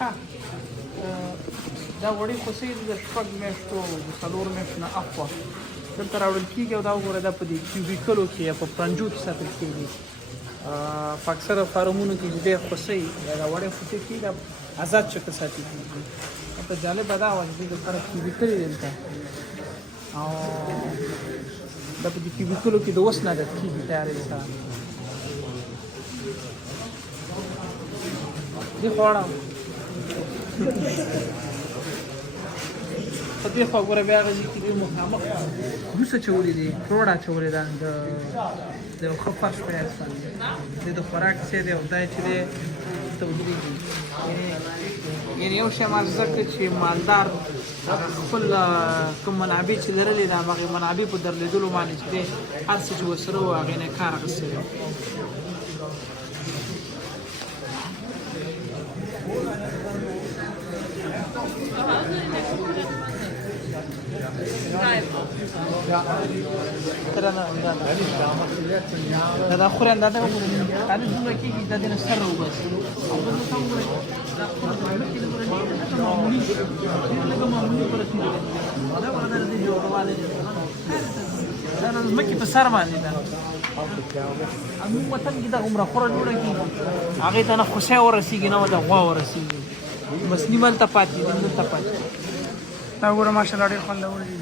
ها دا وړې خوسۍ د شپږ میاشتو د څلور میاشتو نه اخوا دلته راوړل کېږي او دا وګوره دا په دې کیوبیکلو کې یا په پرنجو کې ساتل کېږي. په اکثره فارمونو کې چې ډېر خوسۍ یا دا وړې خوسۍ کې دا آزاد شکل ساتل کېږي. ته جالبه دا وه چې دې لپاره کیوبیکل یې دلته او دا په دې کیوبیکلو کې د اوس نه عادت کېږي تیارې سره دې خواړه په دې خوا ګوره بیا هغه ځای کې دې مخامخ کوڅه اچولې دي روډ اچولې ده د یو ښه فرش په حیث باندې دې د خوراک څه دی او دا چې دی ته ودرېږي یعنې یو شی ما زده کړه چې مالدار خپل کوم منابع چې لرلې ده همغې منابع په درلېدلو باندې چې دی هر څه چې ورسره وو هغې نه کار اخیستی دی. دا خوري دا څنګه څنګه کېږي دا د سر وبس او دا څنګه دا معمولی پرستی دا ورته د جوړواله دا د مکه په سر باندې دا امو وطن کې دا عمره خوره جوړه کېږي هغې ته نه خوسۍ ورسېږي نه د غوا ورسېږي بس نیمه هلته پاتې دي دلته پاتې دا ګوره ماشاءالله ډېر خوندور دي.